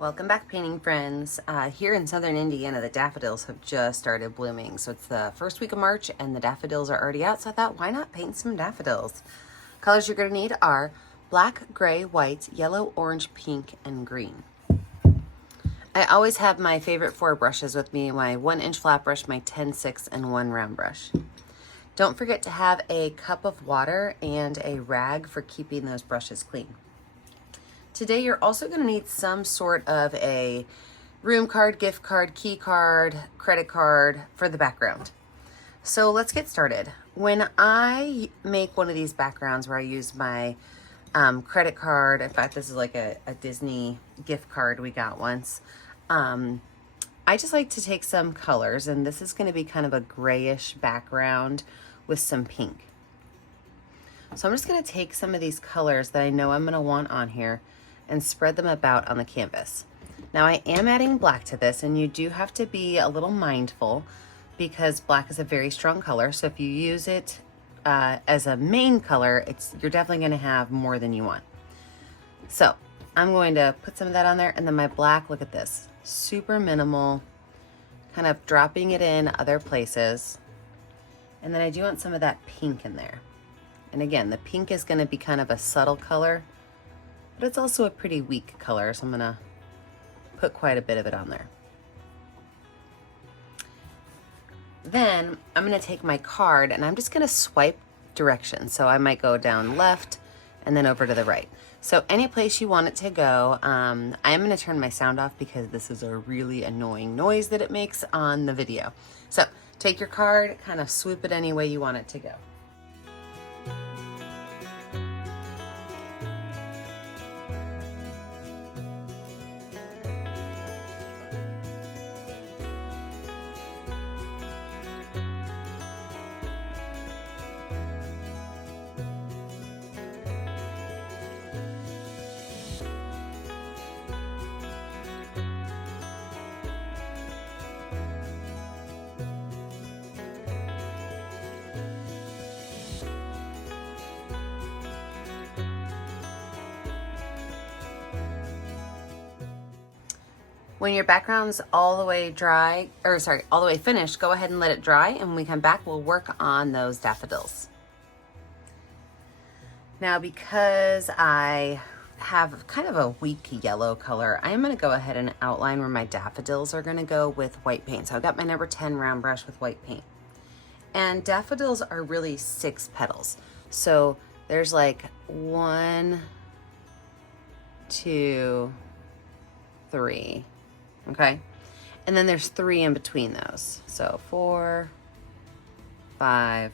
Welcome back, painting friends. Here in southern Indiana, the daffodils have just started blooming. So it's the first week of March and the daffodils are already out. So I thought, why not paint some daffodils? Colors you're gonna need are black, gray, white, yellow, orange, pink, and green. I always have my favorite 4 brushes with me, my 1-inch flat brush, my 10-6, and 1 round brush. Don't forget to have a cup of water and a rag for keeping those brushes clean. Today you're also going to need some sort of a room card, gift card, key card, credit card for the background. So let's get started. When I make one of these backgrounds where I use my credit card, in fact this is like a Disney gift card we got once, I just like to take some colors, and this is going to be kind of a grayish background with some pink. So I'm just going to take some of these colors that I know I'm going to want on here and spread them about on the canvas. Now I am adding black to this, and you do have to be a little mindful because black is a very strong color. So if you use it as a main color, you're definitely going to have more than you want. So I'm going to put some of that on there, and then my black, look at this, super minimal, kind of dropping it in other places. And then I do want some of that pink in there. And again, the pink is going to be kind of a subtle color, but it's also a pretty weak color, so I'm gonna put quite a bit of it on there. Then I'm gonna take my card and I'm just gonna swipe directions. So I might go down left and then over to the right. So any place you want it to go. I am gonna turn my sound off because this is a really annoying noise that it makes on the video. So take your card, kind of swoop it any way you want it to go. When your background's all the way dry, all the way finished, go ahead and let it dry, and when we come back, we'll work on those daffodils. Now, because I have kind of a weak yellow color, I am gonna go ahead and outline where my daffodils are gonna go with white paint. So I've got my number 10 round brush with white paint. And daffodils are really 6 petals. So there's like 1, 2, 3. Okay, and then there's 3 in between those. So 4, 5,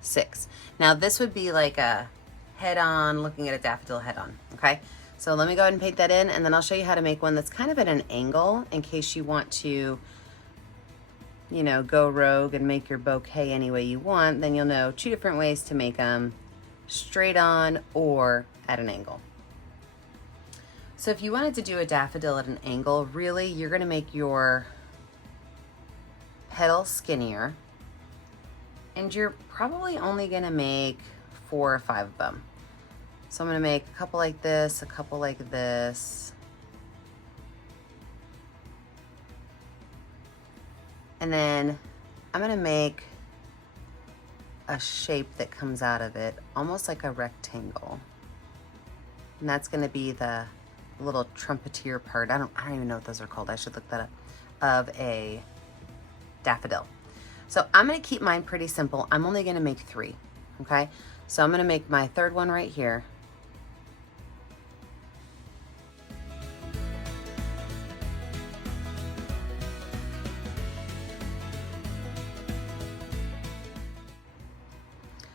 6. Now this would be like a head-on, looking at a daffodil head-on, okay? So let me go ahead and paint that in, and then I'll show you how to make one that's kind of at an angle in case you want to, you know, go rogue and make your bouquet any way you want. Then you'll know 2 different ways to make them: straight on or at an angle. So if you wanted to do a daffodil at an angle, really you're gonna make your petal skinnier, and you're probably only gonna make 4 or 5 of them. So I'm gonna make a couple like this, a couple like this, and then I'm gonna make a shape that comes out of it, almost like a rectangle. And that's gonna be the little trumpeter part. I don't even know what those are called. I should look that up. Of a daffodil. So I'm going to keep mine pretty simple. I'm only going to make 3. Okay. So I'm going to make my 3rd one right here.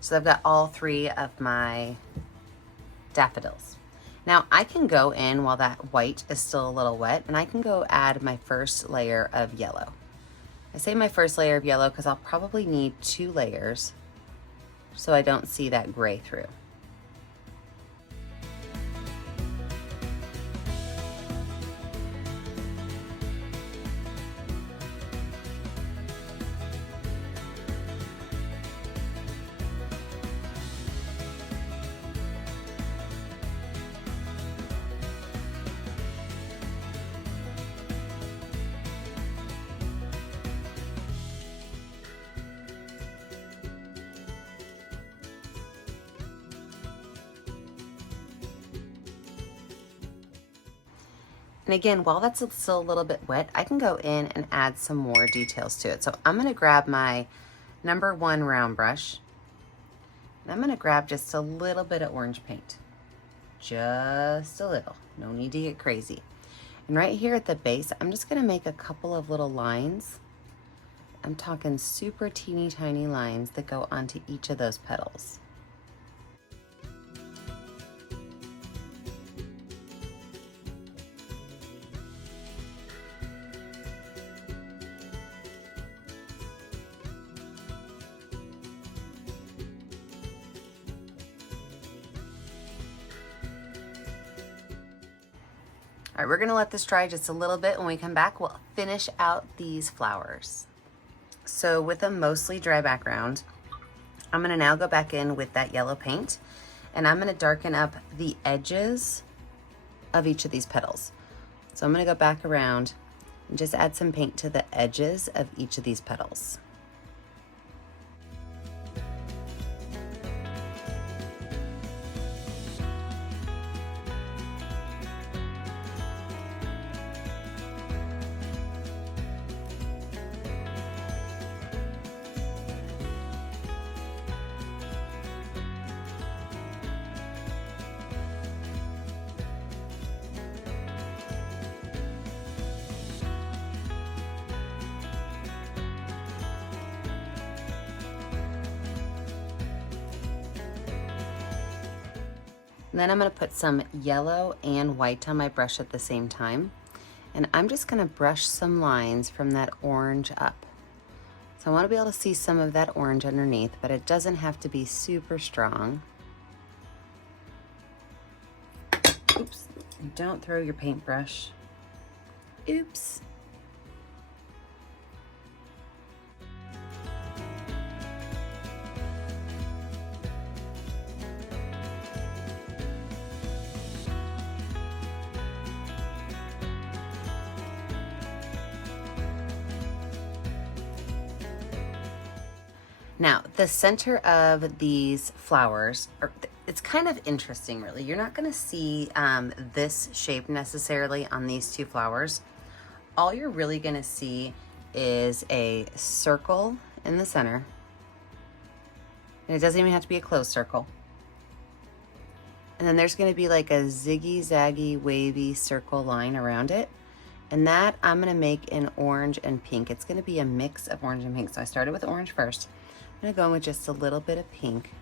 So I've got all 3 of my daffodils. Now I can go in while that white is still a little wet, and I can go add my first layer of yellow. I say my first layer of yellow because I'll probably need 2 layers so I don't see that gray through. And again, while that's still a little bit wet, I can go in and add some more details to it. So I'm gonna grab my #1 round brush, and I'm gonna grab just a little bit of orange paint. Just a little, no need to get crazy. And right here at the base, I'm just gonna make a couple of little lines. I'm talking super teeny tiny lines that go onto each of those petals. All right, we're gonna let this dry just a little bit. When we come back, we'll finish out these flowers. So with a mostly dry background, I'm gonna now go back in with that yellow paint, and I'm gonna darken up the edges of each of these petals. So I'm gonna go back around and just add some paint to the edges of each of these petals. And then I'm gonna put some yellow and white on my brush at the same time. And I'm just gonna brush some lines from that orange up. So I wanna be able to see some of that orange underneath, but it doesn't have to be super strong. Oops, don't throw your paintbrush. Oops. Now, the center of these flowers, it's kind of interesting, really. You're not gonna see this shape necessarily on these two flowers. All you're really gonna see is a circle in the center. And it doesn't even have to be a closed circle. And then there's gonna be like a ziggy-zaggy, wavy circle line around it. And that I'm gonna make in orange and pink. It's gonna be a mix of orange and pink. So I started with orange first. I'm gonna go in with just a little bit of pink.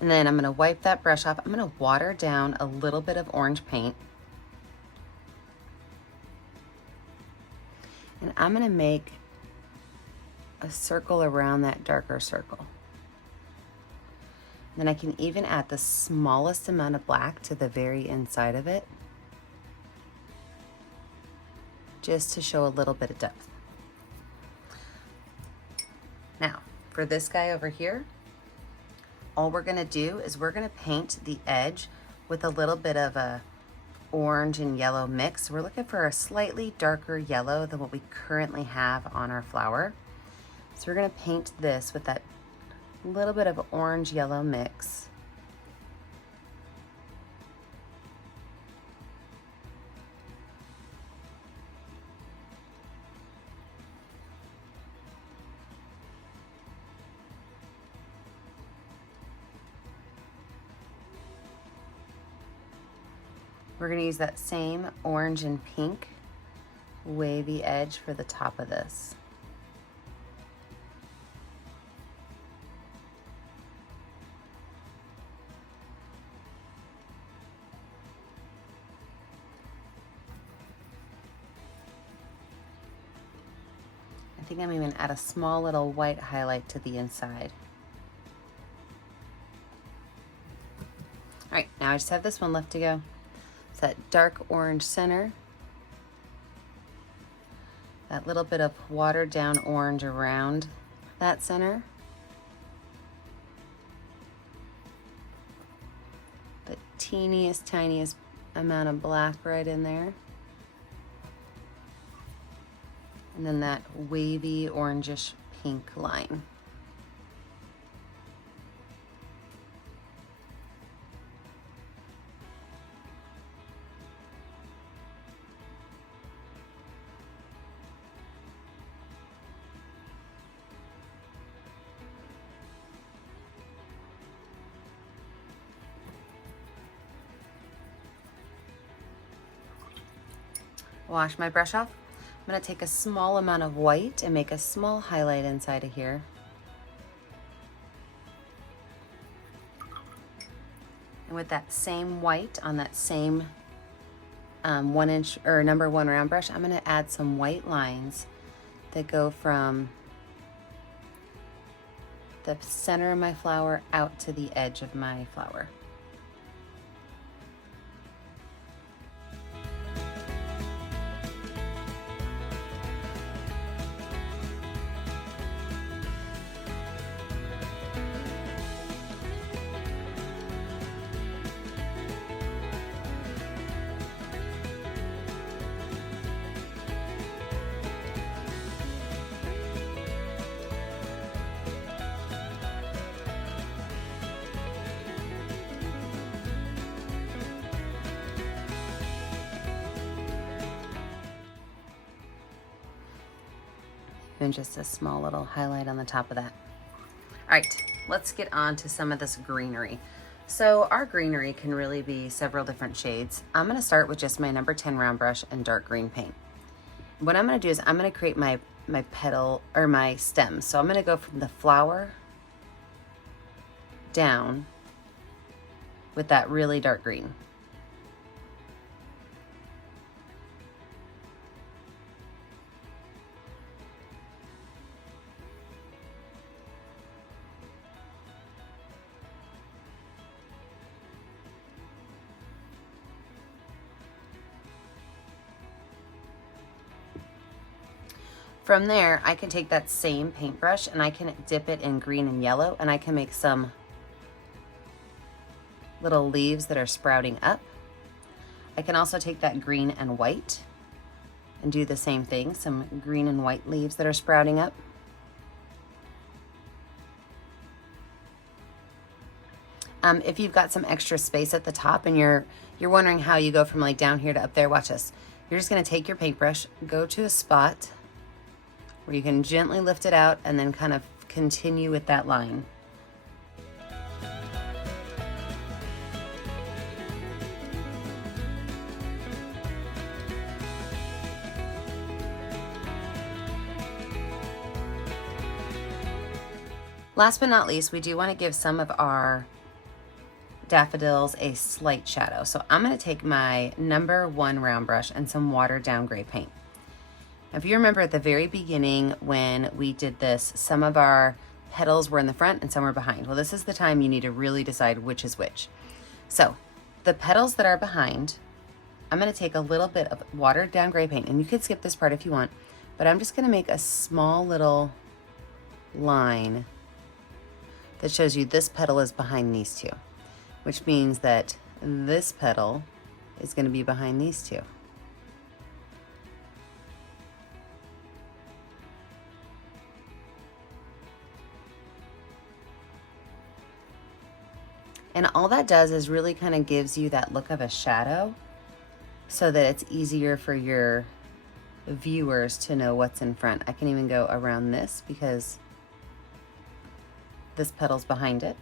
And then I'm gonna wipe that brush off. I'm gonna water down a little bit of orange paint. And I'm gonna make a circle around that darker circle. Then I can even add the smallest amount of black to the very inside of it, just to show a little bit of depth. Now, for this guy over here, all we're gonna do is we're gonna paint the edge with a little bit of a orange and yellow mix. We're looking for a slightly darker yellow than what we currently have on our flower. So we're gonna paint this with that little bit of orange yellow mix. We're gonna use that same orange and pink wavy edge for the top of this. I think I'm even add a small little white highlight to the inside. All right, now I just have this one left to go. It's that dark orange center. That little bit of watered down orange around that center. The teeniest, tiniest amount of black right in there. And then that wavy orangish pink line. Wash my brush off. I'm going to take a small amount of white and make a small highlight inside of here. And with that same white on that same 1 inch or number 1 round brush, I'm going to add some white lines that go from the center of my flower out to the edge of my flower. And just a small little highlight on the top of that. All right, let's get on to some of this greenery. So our greenery can really be several different shades. I'm gonna start with just my number 10 round brush and dark green paint. What I'm gonna do is I'm gonna create my petal or my stem. So I'm gonna go from the flower down with that really dark green. From there, I can take that same paintbrush and I can dip it in green and yellow, and I can make some little leaves that are sprouting up. I can also take that green and white and do the same thing, some green and white leaves that are sprouting up. If you've got some extra space at the top and you're wondering how you go from like down here to up there, watch this. You're just gonna take your paintbrush, go to a spot where you can gently lift it out and then kind of continue with that line. Last but not least, we do want to give some of our daffodils a slight shadow. So I'm going to take my number 1 round brush and some watered down gray paint. If you remember at the very beginning when we did this, some of our petals were in the front and some were behind. Well, this is the time you need to really decide which is which. So the petals that are behind, I'm going to take a little bit of watered down gray paint, and you could skip this part if you want, but I'm just going to make a small little line that shows you this petal is behind these two, which means that this petal is going to be behind these two. And all that does is really kind of gives you that look of a shadow so that it's easier for your viewers to know what's in front. I can even go around this because this petal's behind it.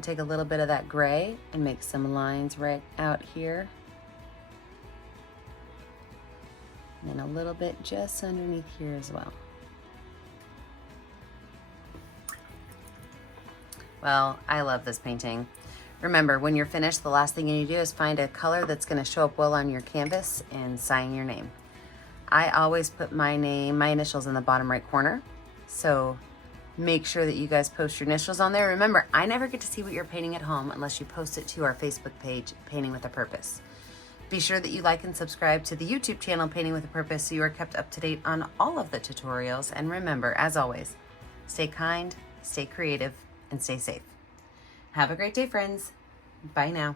Take a little bit of that gray and make some lines right out here. And then a little bit just underneath here as well. Well, I love this painting. Remember, when you're finished, the last thing you need to do is find a color that's going to show up well on your canvas and sign your name. I always put my name, my initials in the bottom right corner. So Make sure that you guys post your initials on there. Remember, I never get to see what you're painting at home unless you post it to our Facebook page, Painting with a Purpose. Be sure that you like and subscribe to the YouTube channel, Painting with a Purpose, so you are kept up to date on all of the tutorials. And remember, as always, stay kind, stay creative, and stay safe. Have a great day, friends. Bye now.